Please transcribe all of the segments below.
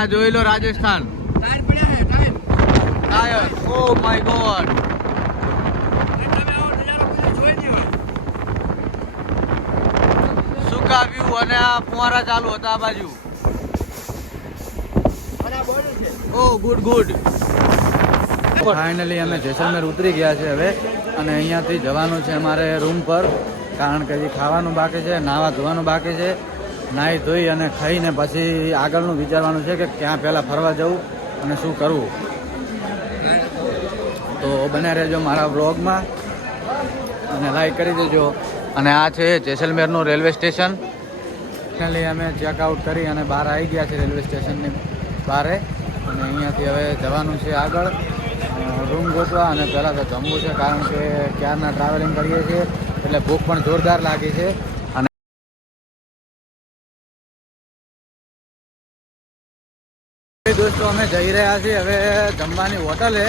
આ જોઈ લો રાજસ્થાન. ટાયર ઓ માય ગોડ સુકા વ્યૂ અને આ ફુવારા ચાલુ હતા આ બાજુ. ઓ ગુડ ગુડ ફાઇનલી અમે જેસલમેર ઉતરી ગયા છે હવે. અને અહીંયાથી જવાનું છે અમારે રૂમ પર. કારણ કે હજી ખાવાનું બાકી છે નાવા ધોવાનું બાકી છે. નાહી ધોઈ અને ખાઈને પછી આગળનું વિચારવાનું છે કે ક્યાં પહેલાં ફરવા જવું અને શું કરવું. તો બને રહેજો મારા બ્લોગમાં અને લાઈક કરી દેજો. અને આ છે જેસલમેરનું રેલવે સ્ટેશન. ફાઇનલી અમે ચેકઆઉટ કરી અને બહાર આવી ગયા છે રેલવે સ્ટેશનની બહારે અને અહીંયાથી હવે જવાનું છે આગળ. રૂમ ગોતવા અને પહેલાં તો જમવું છે કારણ કે ક્યારના ટ્રાવેલિંગ કરીએ છીએ એટલે ભૂખ પણ જોરદાર લાગી છે. દોસ્તો અમે જઈ રહ્યા છીએ. હવે જમવાની હોટલે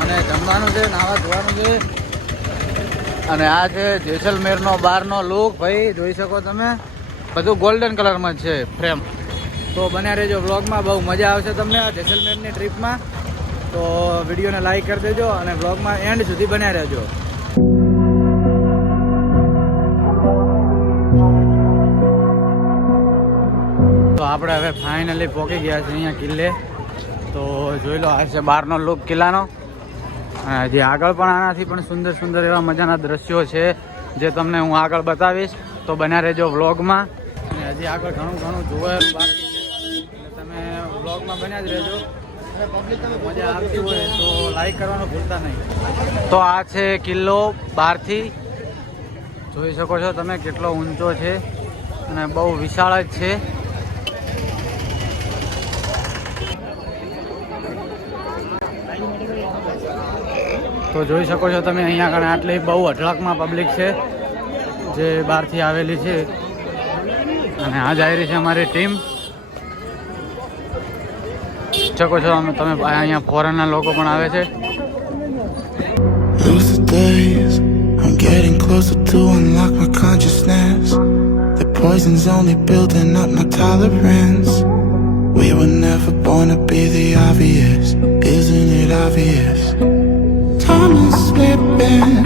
અને જમવાનું છે, નાવા ધોવાનું છે. અને આ છે જેસલમેરનો બહારનો લુક ભાઈ, જોઈ શકો તમે? બધું ગોલ્ડન કલરમાં છે ફ્રેમ તો બન્યા રહેજો વ્લોગમાં બહુ મજા આવશે તમને આ જેસલમેરની ટ્રીપમાં તો વિડીયોને લાઈક કરી દેજો અને વ્લોગમાં એન્ડ સુધી બન્યા રહેજો. આપણે હવે ફાઇનલી પહોંચી ગયા છે અહીંયા કિલ્લે. તો જોઈ લો, આ છે બહારનો લુક કિલ્લાનો. અને હજી આગળ પણ આનાથી પણ સુંદર સુંદર એવા મજાના દ્રશ્યો છે, જે તમને હું આગળ બતાવીશ. તો બન્યા રહેજો વ્લોગમાં. અને હજી આગળ ઘણું ઘણું જોવાનું બાકી છે. તમે વ્લોગમાં બન્યા જ રહેજો. મજા આવતી હોય તો લાઈક કરવાનું ભૂલતા નહીં. તો આ છે કિલ્લો બહારથી. જોઈ શકો છો તમે કેટલો ઊંચો છે. અને બહુ વિશાળ જ છે. તો જોઈ શકો છો તમે અહીંયા આગળ આટલી બહુ અઢળકમાં પબ્લિક છે જે બહારથી આવેલી છે અને આ જઈ રહી છે અમારી ટીમ શકો છો અમે તમે અહીંયા ફોરેનના લોકો પણ આવે છે. I'm getting closer to unlock my consciousness. The poison's only building up my tolerance. We were never born to be the obvious. Isn't it obvious?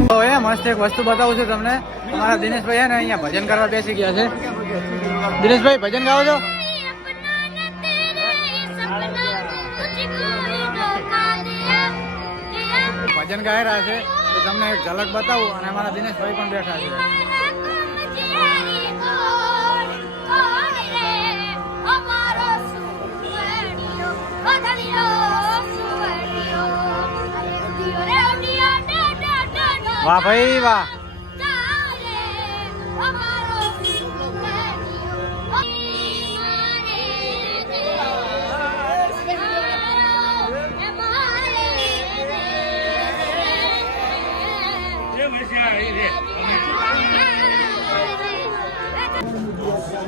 તો એ મસ્ત એક વસ્તુ બતાવું છું તમને. અમારા દિનેશભાઈ છે ને અહીંયા ભજન કરવા બેસી ગયા છે. દિનેશભાઈ, ભજન ગાઓ છો? ભજન ગાઈ રહ્યા છે. તો તમને એક ઝલક બતાવું અને અમારા દિનેશભાઈ પણ બેઠા છે. વાહ ભાઈ, વાહ.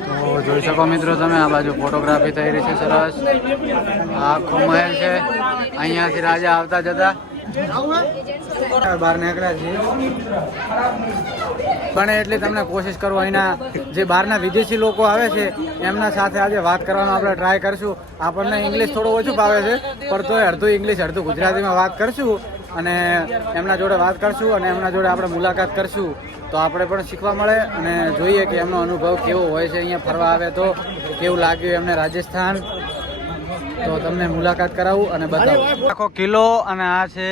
તો જોઈ શકો મિત્રો તમે, આ બાજુ ફોટોગ્રાફી થઈ રહી છે, સરસ. આખો મહેલ છે. અહીંયાથી રાજા આવતા જતા. બહાર નીકળ્યા છીએ. પણ એટલી તમને કોશિશ કરો અહીંના જે બહારના વિદેશી લોકો આવે છે, એમના સાથે આજે વાત કરવાનો આપણે ટ્રાય કરશું. આપણને ઇંગ્લિશ થોડું ઓછું ભાવે છે, પણ તોય અડધું ઇંગ્લિશ અડધું ગુજરાતીમાં વાત કરશું અને એમના જોડે વાત કરશું અને એમના જોડે આપણે મુલાકાત કરશું. તો આપણે પણ શીખવા મળે અને જોઈએ કે એમનો અનુભવ કેવો હોય છે, અહીંયા ફરવા આવે તો કેવું લાગ્યું એમને રાજસ્થાન. તો તમને મુલાકાત કરાવું અને બતાવું. આખો કિલ્લો અને આ છે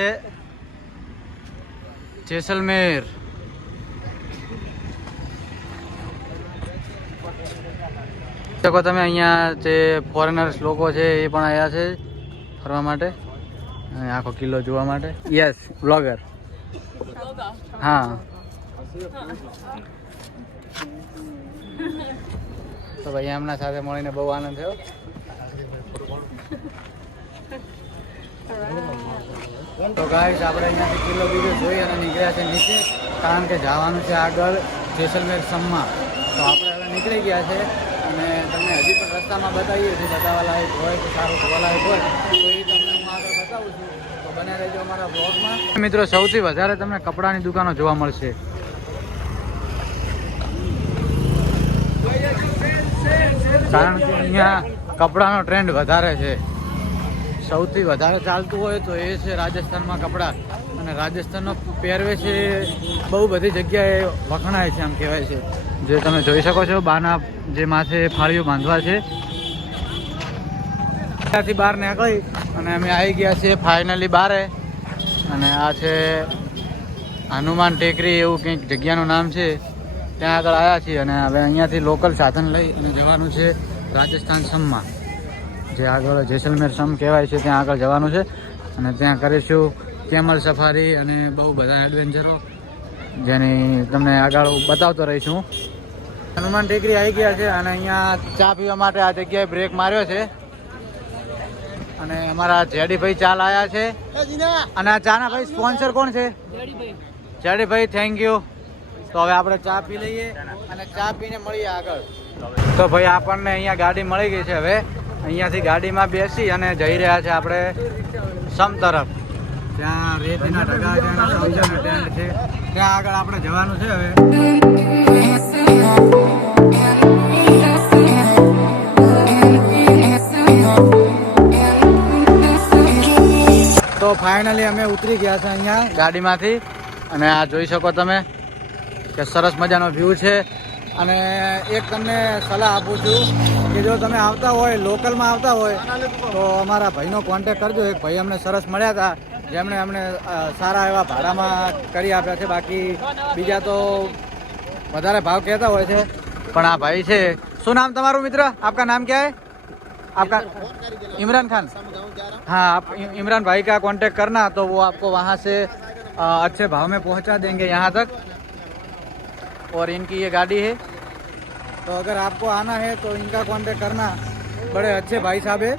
જેસલમેર શકો તમે અહીંયા જે ફોરેનર્સ લોકો છે એ પણ આવ્યા છે ફરવા માટે. આખો કિલ્લો જોવા માટે. યસ બ્લોગર હા. તો ભાઈ એમના સાથે મળીને બહુ આનંદ થયો. તો ગાઈસ આપણે અહીંયાથી કિલ્લો બીજો જોઈ અને નીકળ્યા છે નીચે, કારણ કે જવાનું છે આગળ જેસલમેર સમમાં તો આપણે હવે નીકળી ગયા છે અને તમને હજી પણ રસ્તામાં બતાવીએ છીએ બતાવવા લાયક હોય તો સારું જોવા લાયક હોય, તો એ તમને હું આગળ બતાવું છું. તો બને રહેજો અમારા બ્લોગમાં મિત્રો, સૌથી વધારે તમને કપડાની દુકાનો જોવા મળશે. કારણ કે અહીંયા કપડાનો ટ્રેન્ડ વધારે છે. સૌથી વધારે ચાલતું હોય તો એ છે રાજસ્થાનમાં કપડાં. અને રાજસ્થાનનો પહેરવેશ એ બહુ બધી જગ્યાએ વખણાય છે, આમ કહેવાય છે. જે તમે જોઈ શકો છો, બાના જે માથે ફાળીઓ બાંધવા છે. ત્યાંથી બહાર નીકળી અને અમે આવી ગયા છીએ ફાઇનલી બારે. અને આ છે હનુમાન ટેકરી એવું કંઈક જગ્યાનું નામ છે. ત્યાં આગળ આવ્યા છીએ અને હવે અહીંયાથી લોકલ સાધન લઈ અને જવાનું છે રાજસ્થાન સમમાં. જે આગળ જેસલમેર સમ કહેવાય છે ત્યાં આગળ જવાનું છે. અને ત્યાં કરીશું કેમલ સફારી અને બહુ બધા એડવેન્ચરો જેની તમને આગળ બતાવતો રહીશું. હનુમાન ટેકરી આવી ગયા છે અને અહીંયા ચા પીવા માટે આ જગ્યાએ બ્રેક માર્યો છે. અને અમારા જેડીભાઈ ચા લાયા છે. અને આ ચાના ભાઈ સ્પોન્સર કોણ છે? જેડીભાઈ. થેન્ક યુ તો હવે આપણે ચા પી લઈએ અને ચા પીને મળીએ આગળ. તો ભાઈ આપણને અહીંયા ગાડી મળી ગઈ છે હવે. અહીંયાથી ગાડીમાં બેસી અને જઈ રહ્યા છે આપણે સમ તરફ. ત્યાં રેતીના ઢગા છે અને ટેન્ટ છે. ત્યાં આગળ આપણે જવાનું છે હવે. તો ફાઇનલી અમે ઉતરી ગયા છે અહીંયા ગાડીમાંથી. અને આ જોઈ શકો તમે કે સરસ મજાનો વ્યૂ છે. અને એક તમને સલાહ આપું છું. કે જો તમે આવતા હોય લોકલમાં આવતા હોય તો અમારા ભાઈનો કોન્ટેક કરજો એક ભાઈ અમને સરસ મળ્યા હતા જેમણે અમને અ, સારા એવા ભાડામાં કરી આપ્યા છે બાકી બીજા તો વધારે ભાવ કહેતા હોય છે પણ આ ભાઈ છે શું નામ તમારું મિત્ર આપકા નામ क्या है आपका इमरान खान हाँ आप इ- इमरान भाई का कांटेक्ट करना तो वो आपको वहाँ से अ, अच्छे भाव में पहुँचा देंगे यहाँ तक और इनकी ये गाड़ी है तो अगर आपको आना है तो इनका कांटेक्ट करना बड़े अच्छे भाई साहब है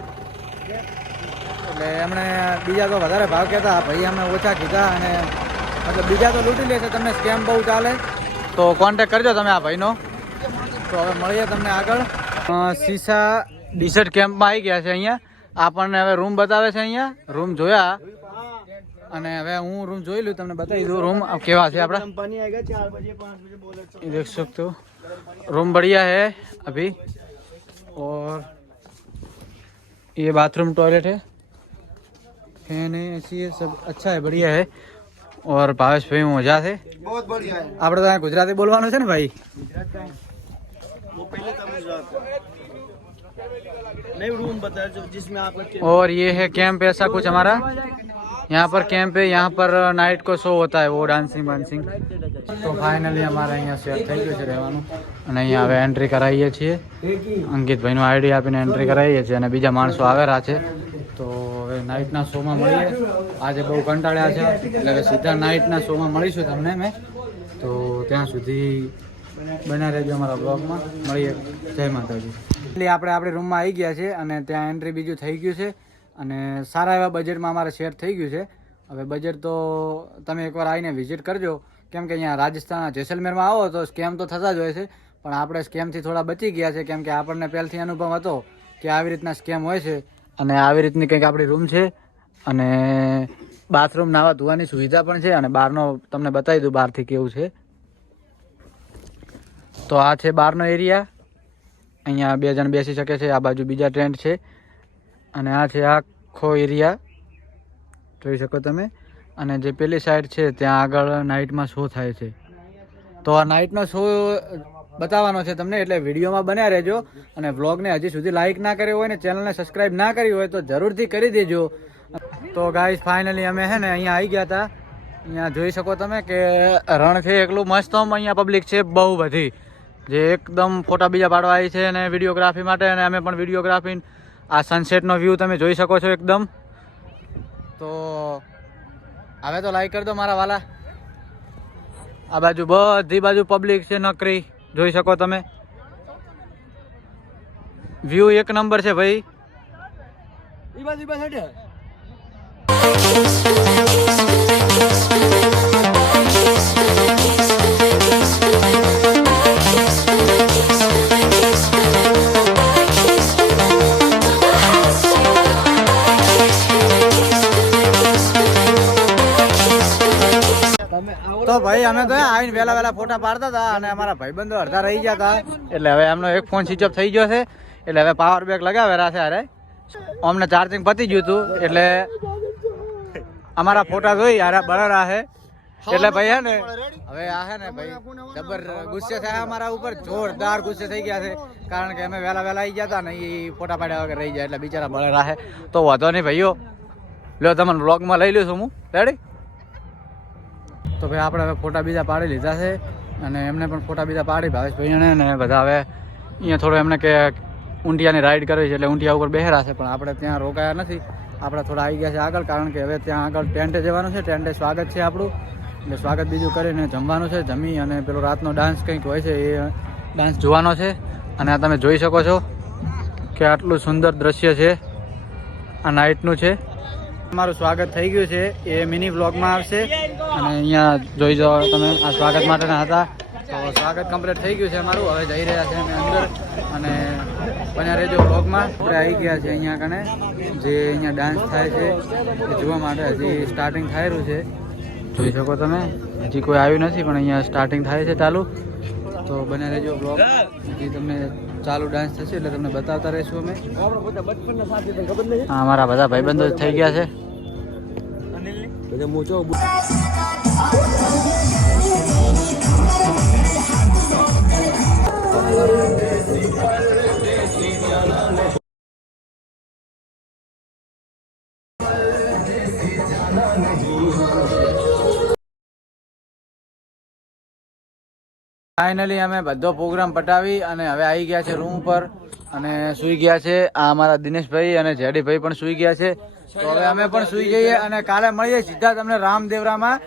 એટલે એમણે બીજા તો વધારે ભાવ કહેતા ભાઈ અમે ઓછા કીધા અને મતલબ બીજા તો લૂંટી લે છે તમને સ્કેમ બહુ ચાલે તો કોન્ટેક કરજો તમે આ ભાઈનો તો હવે મળીએ તમને આગળ અ, સીસા ડીસર્ટ કેમ્પમાં આવી ગયા છે અહીંયા આપણને હવે રૂમ બતાવે છે અહીંયા રૂમ જોયા અને હવે હું રૂમ જોઈ લઉં તમને બતાવી દઉં રૂમ કેવા છે આપણા पानी आएगा चार बजे पाँच बजे बोले ये देख सकते हो रूम बढ़िया है अभी और ये बाथरूम टॉयलेट है फैन है ऐसी है सब अच्छा है बढ़िया है और ભાવેશભાઈ મજા છે बहुत बढ़िया है આપણે તો અહીંયા ગુજરાતી બોલવાનું છે ને ભાઈ वो पहले तब गुजरात नहीं रूम बता जो जिसमें आपका और ये है कैंप ऐसा कुछ हमारा यहाँ पर कैंप है यहाँ पर नाइट को शो होता है वो डांसिंग वांसिंग તો ફાઇનલી અમારે અહીંયા સેટ થઈ ગયું છે રહેવાનું અને અહીંયા હવે એન્ટ્રી કરાવીએ છીએ અંકિતભાઈનું આઈડી આપીને એન્ટ્રી કરાવીએ છીએ અને બીજા માણસો આવેલા છે તો હવે નાઇટના શોમાં મળીએ આજે બહુ કંટાળ્યા છે એટલે હવે સીધા નાઇટના શોમાં મળીશું તમને મેં તો ત્યાં સુધી બના રહેજો અમારા બ્લોગમાં મળીએ જય માતાજી એટલે આપણે આપણી રૂમમાં આવી ગયા છે અને ત્યાં એન્ટ્રી બીજું થઈ ગયું છે અને સારા એવા બજેટમાં અમારે શેર થઈ ગયું છે. હવે બજેટ તો તમે એકવાર આવીને વિઝિટ કરજો. કેમ કે અહીંયા રાજસ્થાન જેસલમેરમાં આવો તો સ્કેમ તો થતા જ હોય છે. પણ આપણે સ્કેમથી થોડા બચી ગયા છે. કેમ કે આપણને પહેલથી અનુભવ હતો કે આવી રીતના સ્કેમ હોય છે અને આવી રીતની કંઈક આપણી રૂમ છે. અને બાથરૂમ નાવા ધોવાની સુવિધા પણ છે અને બહારનો તમને બતાવી દઉં બહારથી કેવું છે. તો આ છે બહારનો એરિયા અહીંયા બે જણ બેસી શકે છે. આ બાજુ બીજા ટેન્ટ છે. અને આ છે આખો એરિયા. જોઈ શકો તમે. અને જે પેલી સાઈડ છે, ત્યાં આગળ નાઇટમાં શો થાય છે. તો આ નાઇટનો શો બતાવવાનો છે તમને, એટલે વિડીયોમાં બન્યા રહેજો. અને વ્લોગને હજી સુધી લાઇક ના કર્યો હોય ને ચેનલને સબસ્ક્રાઇબ ના કરી હોય તો જરૂરથી કરી દેજો. તો ગાઈઝ ફાઇનલી અમે હે ને અહીંયા આવી ગયા હતા અહીંયા જોઈ શકો તમે કે રણ છે એકલું મસ્ત અહીંયા પબ્લિક છે, બહુ બધી. જે એકદમ ફોટા બીજા પાડવા આવી છે અને વિડીયોગ્રાફી માટે, અને અમે પણ વિડીયોગ્રાફી આ સનસેટનો વ્યૂ તમે જોઈ શકો છો એકદમ. તો હવે તો લાઈક કરી દો મારા વાલા. આ બાજુ બધી બાજુ પબ્લિક છે નકરી. જોઈ શકો તમે. વ્યૂ એક નંબર છે ભાઈ. આવીને વહેલા વહેલા ફોટા પાડતા હતા અને અમારા ભાઈબંધો અડધા રહી ગયા હતા. એટલે હવે એમનો એક ફોન સ્વિચ ઓફ થઈ ગયો છે. એટલે હવે પાવર બેક લગાવેલા છે અરે અમને ચાર્જિંગ પતી ગયું હતું, એટલે અમારા ફોટા જોઈ યાર બરાબર છે. એટલે ભાઈ હે ને, હવે આ હે ને ભાઈ, જબર ગુસ્સે થયા અમારા ઉપર, જોરદાર ગુસ્સે થઈ ગયા છે. કારણ કે અમે વહેલા વહેલા આવી ગયા હતા ને એ ફોટા પાડ્યા વગર રહી જાય એટલે બિચારા બળેરા છે. તો વાંધો નહીં ભાઈઓ. લ્યો, તમને બ્લોગમાં લઈ લઉં છું હું. રેડી તો ભાઈ આપણે હવે ફોટા બીજા પાડી લીધા છે અને એમને પણ ફોટા બીજા પાડી ભાવેશભાઈને ને બધા હવે અહીંયા થોડું એમને કે ઊંટિયાની રાઈડ કરવી છે એટલે ઊંટિયા ઉપર બહેરા છે, પણ આપણે ત્યાં રોકાયા નથી. આપણે થોડા આવી ગયા છે આગળ, કારણ કે હવે ત્યાં આગળ ટેન્ટે જવાનું છે. ટેન્ટે સ્વાગત છે આપણું. એટલે સ્વાગત બીજું કરીને જમવાનું છે, જમી અને પેલો રાતનો ડાન્સ કંઈક હોય છે એ ડાન્સ જોવાનો છે. અને આ તમે જોઈ શકો છો કે આટલું સુંદર દ્રશ્ય છે. આ નાઇટનું છે. અમારું સ્વાગત થઈ ગયું છે. એ મિની વ્લોગમાં આવશે. અને અહીંયા જોઈ જાઓ, તમે આ સ્વાગત માટેના હતા. તો સ્વાગત કમ્પ્લીટ થઈ ગયું છે અમારું. હવે જઈ રહ્યા છે અમે અંદર. અને બન્યા રહેજો વ્લોગમાં. આપણે આવી ગયા છે અહીંયા કને જે અહીંયા ડાન્સ થાય છે, એ જોવા માટે હજી સ્ટાર્ટિંગ થયેલું છે. જોઈ શકો તમે. હજી કોઈ આવ્યું નથી, પણ અહીંયા સ્ટાર્ટિંગ થાય છે ચાલુ. તો બન્યા રહેજો બ્લોગ હજી તમને ચાલુ ડાન્સ થશે એટલે તમને બતાવતા રહીશું અમે. હા અમારા બધા ભાઈબંધો થઈ ગયા છે. ફાઇનલી અમે બધો પ્રોગ્રામ પટાવી અને હવે આવી ગયા છે રૂમ પર અને સુઈ ગયા છે. આ અમારા દિનેશભાઈ અને જેડીભાઈ પણ સુઈ ગયા છે. તો હવે અમે પણ સુઈ જઈએ અને કાલે મળીએ સીધા તમને રામદેવરામાં.